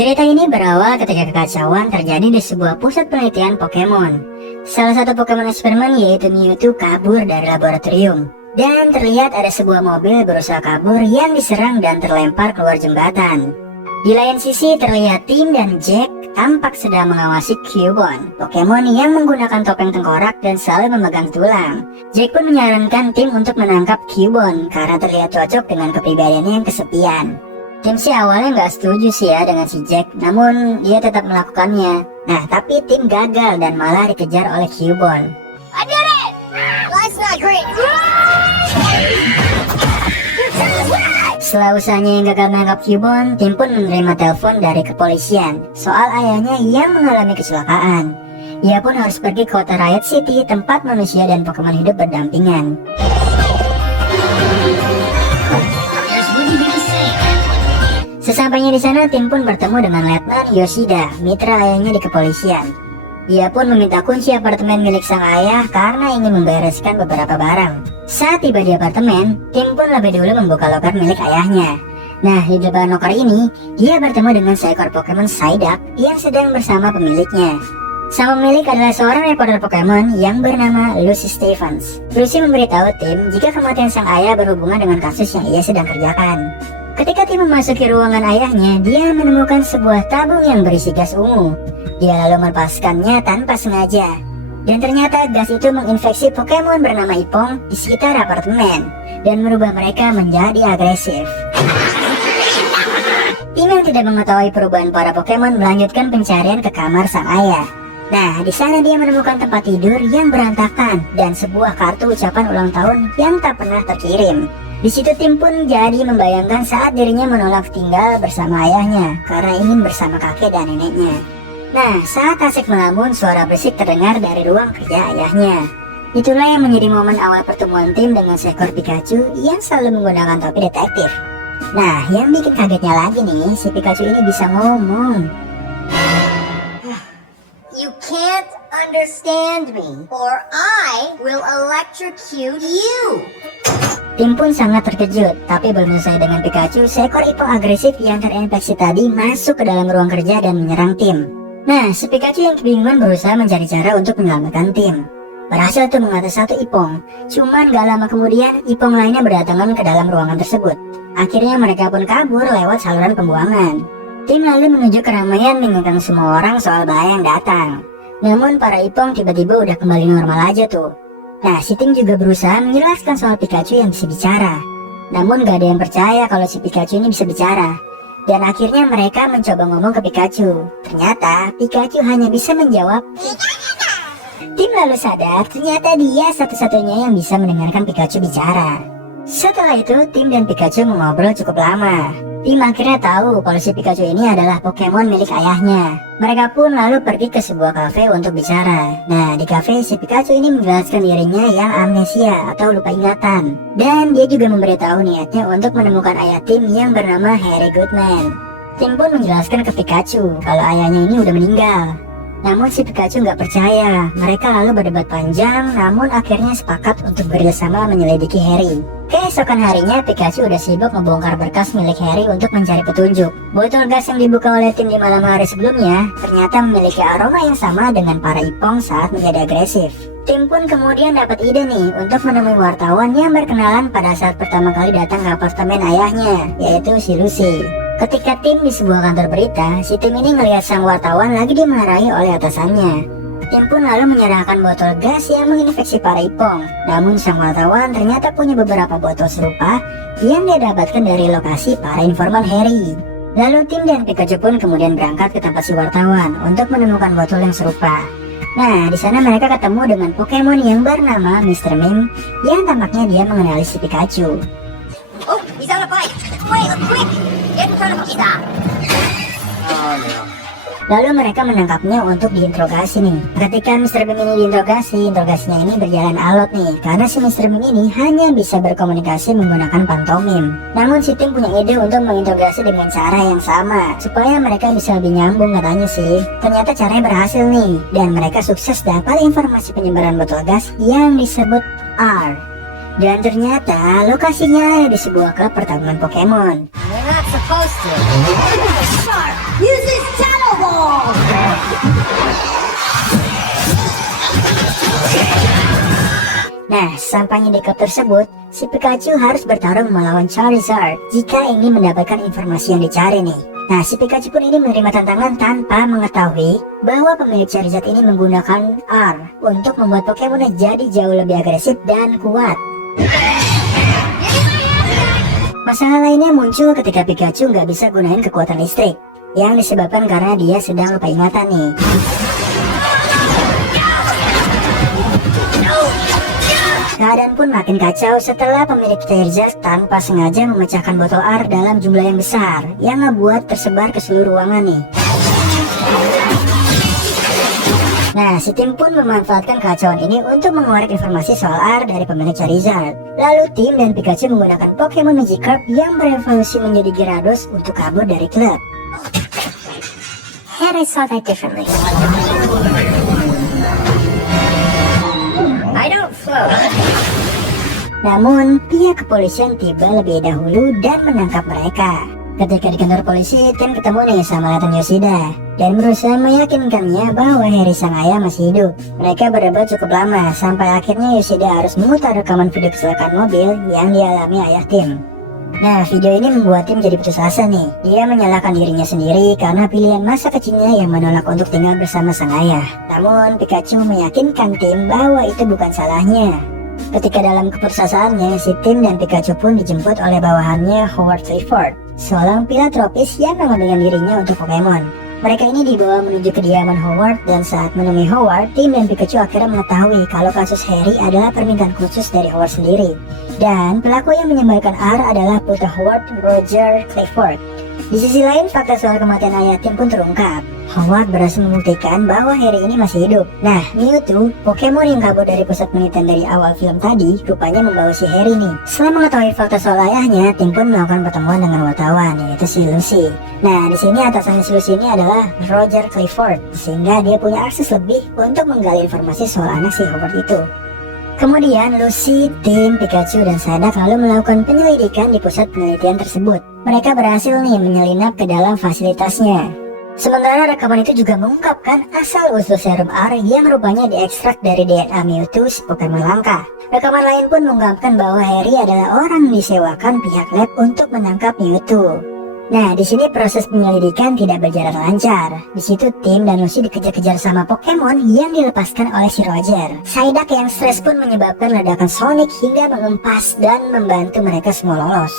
Cerita ini berawal ketika kekacauan terjadi di sebuah pusat penelitian Pokemon. Salah satu Pokemon eksperimen yaitu Mewtwo kabur dari laboratorium. Dan terlihat ada sebuah mobil berusaha kabur yang diserang dan terlempar keluar jembatan. Di lain sisi terlihat Tim dan Jack tampak sedang mengawasi Cubone, Pokemon yang menggunakan topeng tengkorak dan selalu memegang tulang. Jack pun menyarankan Tim untuk menangkap Cubone karena terlihat cocok dengan kepribadiannya yang kesepian. Tim sih awalnya nggak setuju sih ya dengan si Jack, namun dia tetap melakukannya. Nah, tapi Tim gagal dan malah dikejar oleh Cubone. I did it! Life's not great. Setelah usahanya yang gagal menangkap Cubone, Tim pun menerima telepon dari kepolisian soal ayahnya yang mengalami kecelakaan. Ia pun harus pergi ke kota Riot City, tempat manusia dan Pokemon hidup berdampingan. Sesampainya di sana, Tim pun bertemu dengan Letnan Yoshida, mitra ayahnya di kepolisian. Ia pun meminta kunci apartemen milik sang ayah karena ingin membereskan beberapa barang. Saat tiba di apartemen, Tim pun lebih dulu membuka loker milik ayahnya. Nah, di depan loker ini, dia bertemu dengan seekor Pokemon Psyduck yang sedang bersama pemiliknya. Sang pemilik adalah seorang reporter Pokemon yang bernama Lucy Stevens. Lucy memberitahu Tim jika kematian sang ayah berhubungan dengan kasus yang ia sedang kerjakan. Ketika Tim memasuki ruangan ayahnya, dia menemukan sebuah tabung yang berisi gas ungu. Dia lalu melepaskannya tanpa sengaja. Dan ternyata gas itu menginfeksi Pokemon bernama Ipong di sekitar apartemen dan merubah mereka menjadi agresif. Tim yang tidak mengetahui perubahan para Pokemon melanjutkan pencarian ke kamar sang ayah. Nah, di sana dia menemukan tempat tidur yang berantakan dan sebuah kartu ucapan ulang tahun yang tak pernah terkirim. Di situ Tim pun jadi membayangkan saat dirinya menolak tinggal bersama ayahnya karena ingin bersama kakek dan neneknya. Nah, saat asik melamun, suara berisik terdengar dari ruang kerja ayahnya. Itulah yang menjadi momen awal pertemuan Tim dengan seekor Pikachu yang selalu menggunakan topi detektif. Nah, yang bikin kagetnya lagi nih, si Pikachu ini bisa ngomong. You can't understand me, or I will electrocute you. Tim pun sangat terkejut, tapi belum selesai dengan Pikachu, seekor Ipong agresif yang terinfeksi tadi masuk ke dalam ruang kerja dan menyerang Tim. Nah, si Pikachu yang kebingungan berusaha mencari cara untuk menyelamatkan Tim. Berhasil tuh mengatas satu Ipong, cuman gak lama kemudian Ipong lainnya berdatangan ke dalam ruangan tersebut. Akhirnya mereka pun kabur lewat saluran pembuangan. Tim lalu menuju keramaian mengingatkan semua orang soal bahaya yang datang. Namun para Ipong tiba-tiba udah kembali normal aja tuh. Nah, si Tim juga berusaha menjelaskan soal Pikachu yang bisa bicara. Namun gak ada yang percaya kalau si Pikachu ini bisa bicara. Dan akhirnya mereka mencoba ngomong ke Pikachu. Ternyata Pikachu hanya bisa menjawab Tim lalu sadar ternyata dia satu-satunya yang bisa mendengarkan Pikachu bicara. Setelah itu Tim dan Pikachu mengobrol cukup lama. Tim akhirnya tahu kalau si Pikachu ini adalah Pokemon milik ayahnya. Mereka pun lalu pergi ke sebuah kafe untuk bicara. Nah, di kafe si Pikachu ini menjelaskan dirinya yang amnesia atau lupa ingatan. Dan dia juga memberitahu niatnya untuk menemukan ayah Tim yang bernama Harry Goodman. Tim pun menjelaskan ke Pikachu kalau ayahnya ini udah meninggal. Namun si Pikachu nggak percaya. Mereka lalu berdebat panjang, namun akhirnya sepakat untuk bersama menyelidiki Harry. Keesokan harinya, Pikachu udah sibuk membongkar berkas milik Harry untuk mencari petunjuk. Botol gas yang dibuka oleh Tim di malam hari sebelumnya ternyata memiliki aroma yang sama dengan para Ipong saat menjadi agresif. Tim pun kemudian dapat ide nih untuk menemui wartawan yang berkenalan pada saat pertama kali datang ke apartemen ayahnya, yaitu si Lucy. Ketika Tim di sebuah kantor berita, si Tim ini ngelihat sang wartawan lagi dimarahi oleh atasannya. Tim pun lalu menyerahkan botol gas yang menginfeksi para Ipong. Namun sang wartawan ternyata punya beberapa botol serupa yang dia dapatkan dari lokasi para informan Harry. Lalu Tim dan Pikachu pun kemudian berangkat ke tempat si wartawan untuk menemukan botol yang serupa. Nah, di sana mereka ketemu dengan Pokemon yang bernama Mr. Mime yang tampaknya dia mengenali si Pikachu. Oh, he's on a bike. Wait, quick! Get in front of him. Stop. Oh, no. Lalu mereka menangkapnya untuk diinterogasi nih. Ketika Mr. Mime ini diinterogasi, interogasinya ini berjalan alot nih, karena si Mr. Mime ini hanya bisa berkomunikasi menggunakan pantomim. Namun si Tim punya ide untuk menginterogasi dengan cara yang sama, supaya mereka bisa lebih nyambung katanya sih. Ternyata caranya berhasil nih, dan mereka sukses dapat informasi penyebaran botol gas yang disebut R. Dan ternyata lokasinya di sebuah klub pertarungan Pokemon. You're not supposed to. Sharp. Use it. Nah, sampainya di klub tersebut, si Pikachu harus bertarung melawan Charizard jika ingin mendapatkan informasi yang dicari nih. Nah, si Pikachu pun ini menerima tantangan tanpa mengetahui bahwa pemilik Charizard ini menggunakan R untuk membuat Pokemonnya jadi jauh lebih agresif dan kuat. Masalah lainnya muncul ketika Pikachu nggak bisa gunain kekuatan listrik, yang disebabkan karena dia sedang lupa ingatan nih. Keadaan pun makin kacau setelah pemilik Charizard tanpa sengaja memecahkan botol R dalam jumlah yang besar, yang ngebuat tersebar ke seluruh ruangan nih. Nah, si tim pun memanfaatkan kekacauan ini untuk mengorek informasi soal R dari pemilik Charizard. Lalu tim dan Pikachu menggunakan Pokemon Magikarp yang berevolusi menjadi Gyarados untuk kabur dari klub. Had I saw that differently. I don't float. Namun, pihak kepolisian tiba lebih dahulu dan menangkap mereka. Ketika di kantor polisi, tim ketemu nih sama Lethan Yoshida dan berusaha meyakinkannya bahwa Harry sang ayah masih hidup. Mereka berdebat cukup lama sampai akhirnya Yoshida harus memutar rekaman video kecelakaan mobil yang dialami ayah Tim. Nah, video ini membuat Tim jadi putus asa nih. Dia menyalahkan dirinya sendiri karena pilihan masa kecilnya yang menolak untuk tinggal bersama sang ayah. Namun, Pikachu meyakinkan Tim bahwa itu bukan salahnya. Ketika dalam keputusasaannya, si Tim dan Pikachu pun dijemput oleh bawahannya Howard Clifford, seorang pilot tropis yang mengembangkan dirinya untuk Pokemon. Mereka ini dibawa menuju kediaman Howard dan saat menemui Howard, Tim dan Pikachu akhirnya mengetahui kalau kasus Harry adalah permintaan khusus dari Howard sendiri. Dan pelaku yang menyebarkan R adalah putra Howard, Roger Clifford. Di sisi lain, fakta soal kematian ayah Tim pun terungkap. Howard berhasil membuktikan bahwa Harry ini masih hidup. Nah, Mewtwo, Pokemon yang kabur dari pusat penelitian dari awal film tadi, rupanya membawa si Harry nih. Setelah mengetahui fakta soal ayahnya, Tim pun melakukan pertemuan dengan wartawan, yaitu si Lucy. Nah, di sini atasannya si Lucy ini adalah Roger Clifford, sehingga dia punya akses lebih untuk menggali informasi soal anak si Howard itu. Kemudian Lucy, Tim, Pikachu, dan Psyduck lalu melakukan penyelidikan di pusat penelitian tersebut. Mereka berhasil nih menyelinap ke dalam fasilitasnya. Sementara rekaman itu juga mengungkapkan asal-usul serum R yang rupanya diekstrak dari DNA Mewtwo, si Pokemon langka. Rekaman lain pun mengungkapkan bahwa Harry adalah orang disewakan pihak lab untuk menangkap Mewtwo. Nah, di sini proses penyelidikan tidak berjalan lancar. Di situ Tim dan Lucy dikejar-kejar sama Pokemon yang dilepaskan oleh si Roger. Psyduck yang stres pun menyebabkan ledakan Sonic hingga mengempas dan membantu mereka semua lolos.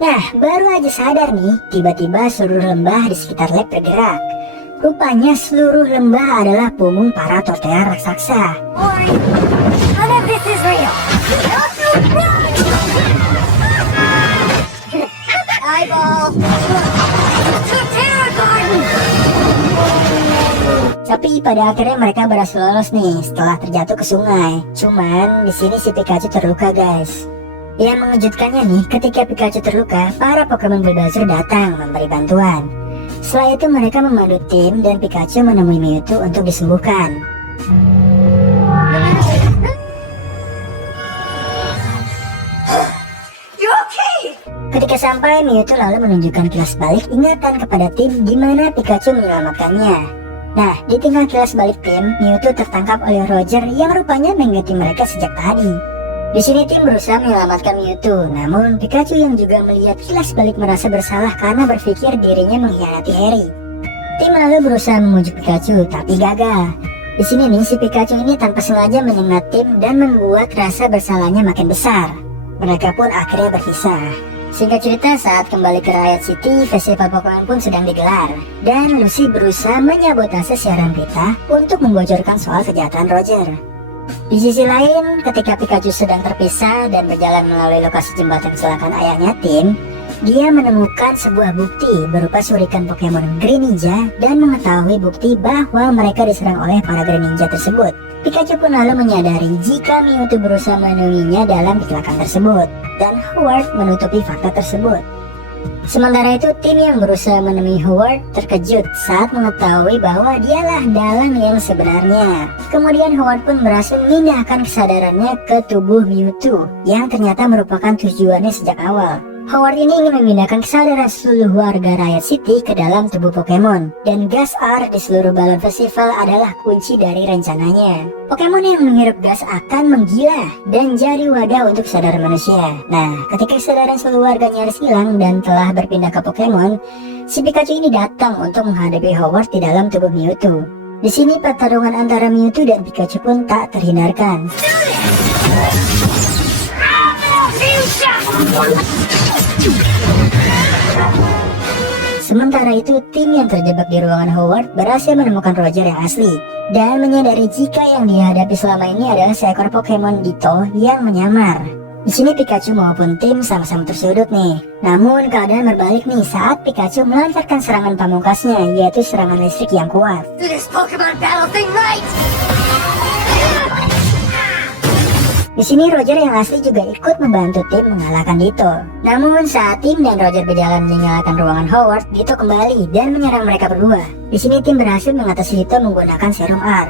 Nah, baru aja sadar nih, tiba-tiba seluruh lembah di sekitar lab bergerak. Rupanya seluruh lembah adalah punggung para Torterra raksasa. None of this is real. Eyeball. Torterra Garden. Tapi pada akhirnya mereka berhasil lolos nih setelah terjatuh ke sungai. Cuman di sini si Pikachu terluka, guys. Yang mengejutkannya nih, ketika Pikachu terluka, para Pokemon Bulbasaur datang memberi bantuan. Setelah itu mereka memandu Tim dan Pikachu menemui Mewtwo untuk disembuhkan. You okay? Ketika sampai, Mewtwo lalu menunjukkan kilas balik ingatan kepada Tim di mana Pikachu menyelamatkannya. Nah, di tengah kilas balik Tim, Mewtwo tertangkap oleh Roger yang rupanya mengikuti mereka sejak tadi. Di sini Tim berusaha menyelamatkan Mewtwo, namun Pikachu yang juga melihat kilas balik merasa bersalah karena berpikir dirinya mengkhianati Harry. Tim lalu berusaha memujuk Pikachu, tapi gagal. Di sini nih si Pikachu ini tanpa sengaja menyengat Tim dan membuat rasa bersalahnya makin besar. Mereka pun akhirnya berpisah. Singkat cerita, saat kembali ke Riot City, festival Pokemon pun sedang digelar, dan Lucy berusaha menyabotase siaran berita untuk membocorkan soal kejahatan Roger. Di sisi lain, ketika Pikachu sedang terpisah dan berjalan melalui lokasi jembatan kecelakaan ayahnya Tim, dia menemukan sebuah bukti berupa surikan Pokemon Greninja dan mengetahui bukti bahwa mereka diserang oleh para Greninja tersebut. Pikachu pun lalu menyadari jika Mewtwo berusaha melindunginya dalam kecelakaan tersebut, dan Howard menutupi fakta tersebut. Sementara itu, Tim yang berusaha menemui Howard terkejut saat mengetahui bahwa dialah dalang yang sebenarnya. Kemudian Howard pun berhasil memindahkan kesadarannya ke tubuh Mewtwo yang ternyata merupakan tujuannya sejak awal. Howard ini ingin memindahkan kesadaran seluruh warga Riot City ke dalam tubuh Pokemon, dan gas R di seluruh balon festival adalah kunci dari rencananya. Pokemon yang menghirup gas akan menggila dan jadi wadah untuk kesadaran manusia. Nah, ketika kesadaran seluruh warga nyaris hilang dan telah berpindah ke Pokemon, si Pikachu ini datang untuk menghadapi Howard di dalam tubuh Mewtwo. Di sini pertarungan antara Mewtwo dan Pikachu pun tak terhindarkan. Sementara itu, tim yang terjebak di ruangan Howard berhasil menemukan Roger yang asli dan menyadari jika yang dihadapi selama ini adalah seekor Pokemon Ditto yang menyamar. Di sini Pikachu maupun tim sama-sama tersudut nih. Namun keadaan berbalik nih saat Pikachu melancarkan serangan pamungkasnya, yaitu serangan listrik yang kuat. Do this Pokemon battle thing right! Di sini Roger yang asli juga ikut membantu tim mengalahkan Ditto. Namun saat tim dan Roger berjalan meninggalkan ruangan Howard, Ditto kembali dan menyerang mereka berdua. Di sini tim berhasil mengatasi Ditto menggunakan serum R.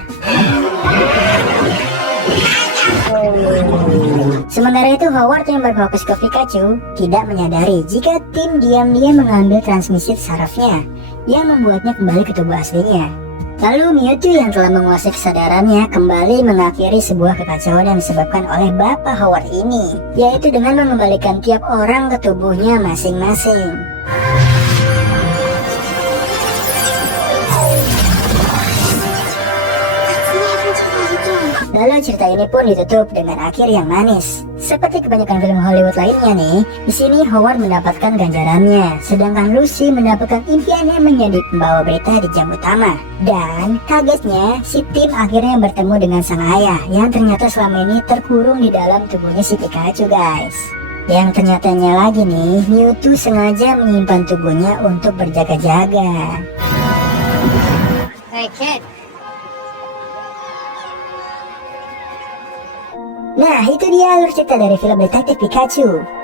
Sementara itu Howard yang berfokus ke Pikachu tidak menyadari jika tim diam-diam mengambil transmisi sarafnya yang membuatnya kembali ke tubuh aslinya. Lalu Mewtwo yang telah menguasai kesadarannya kembali mengakhiri sebuah kekacauan yang disebabkan oleh Bapak Howard ini, yaitu dengan mengembalikan tiap orang ke tubuhnya masing-masing. Lalu cerita ini pun ditutup dengan akhir yang manis. Seperti kebanyakan film Hollywood lainnya nih, di sini Howard mendapatkan ganjarannya, sedangkan Lucy mendapatkan impiannya menjadi pembawa berita di jam utama. Dan kagetnya, si Tim akhirnya bertemu dengan sang ayah yang ternyata selama ini terkurung di dalam tubuhnya si Pikachu, guys. Yang ternyatanya lagi nih, Mewtwo sengaja menyimpan tubuhnya untuk berjaga-jaga. Hey kid, Nah, itu dia alur cerita dari film Detektif Pikachu.